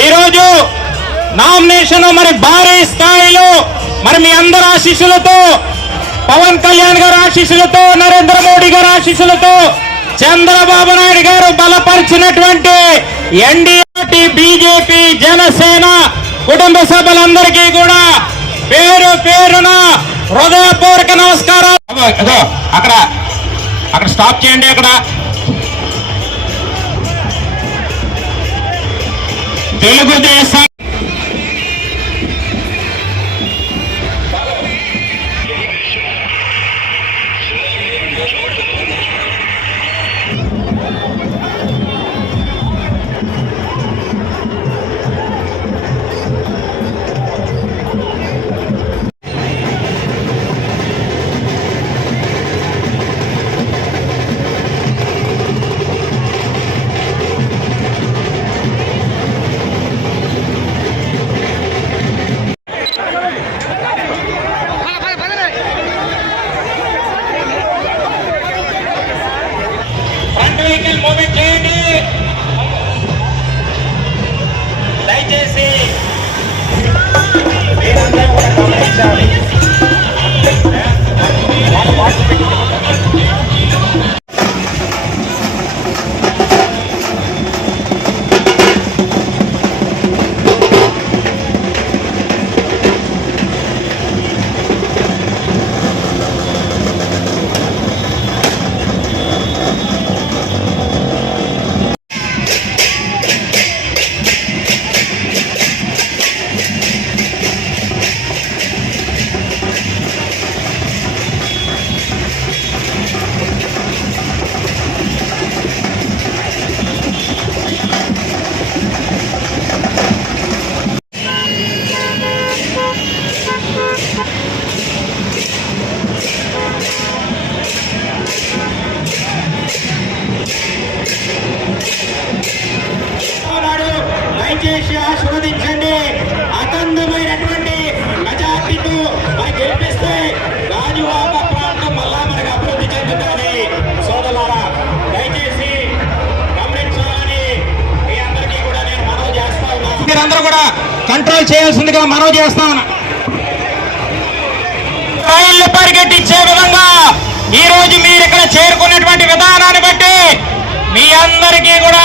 ఈ రోజు నామినేషన్ మరి భారీ స్థాయిలో మరి మీ అందరి ఆశీస్సులతో, పవన్ కళ్యాణ్ గారి ఆశీస్సులతో, నరేంద్ర మోడీ గారి ఆశీస్సులతో, చంద్రబాబు నాయుడు గారు బలపరిచినటువంటి ఎన్డీఏ, బీజేపీ, జనసేన కుటుంబ సభ్యులందరికీ కూడా పేరు పేరున హృదయపూర్వక నమస్కారాలు. అక్కడ స్టాప్ చేయండి. అక్కడ తెలుగుదేశం మూమెంట్ చేయండి దయచేసి. గమనించాలి. దయచేసి ఆశీర్వదించండి. అఖండమైనటువంటి మెజార్టీతో గెలిపిస్తే రాజువాక ప్రాంతం మళ్ళా మనకు అభివృద్ధి చెందుతుంది. సోదరులారా దయచేసి గమనించాలని మీ అందరికీ కూడా నేను మనవి చేస్తా ఉన్నాను. మీరందరూ కూడా కంట్రోల్ చేయాల్సిందిగా మనవి చేస్తాను. రైళ్లు పరిగెట్టించే విధంగా ఈ రోజు మీరు ఇక్కడ చేరుకున్నటువంటి విధానాన్ని బట్టి మీ అందరికీ కూడా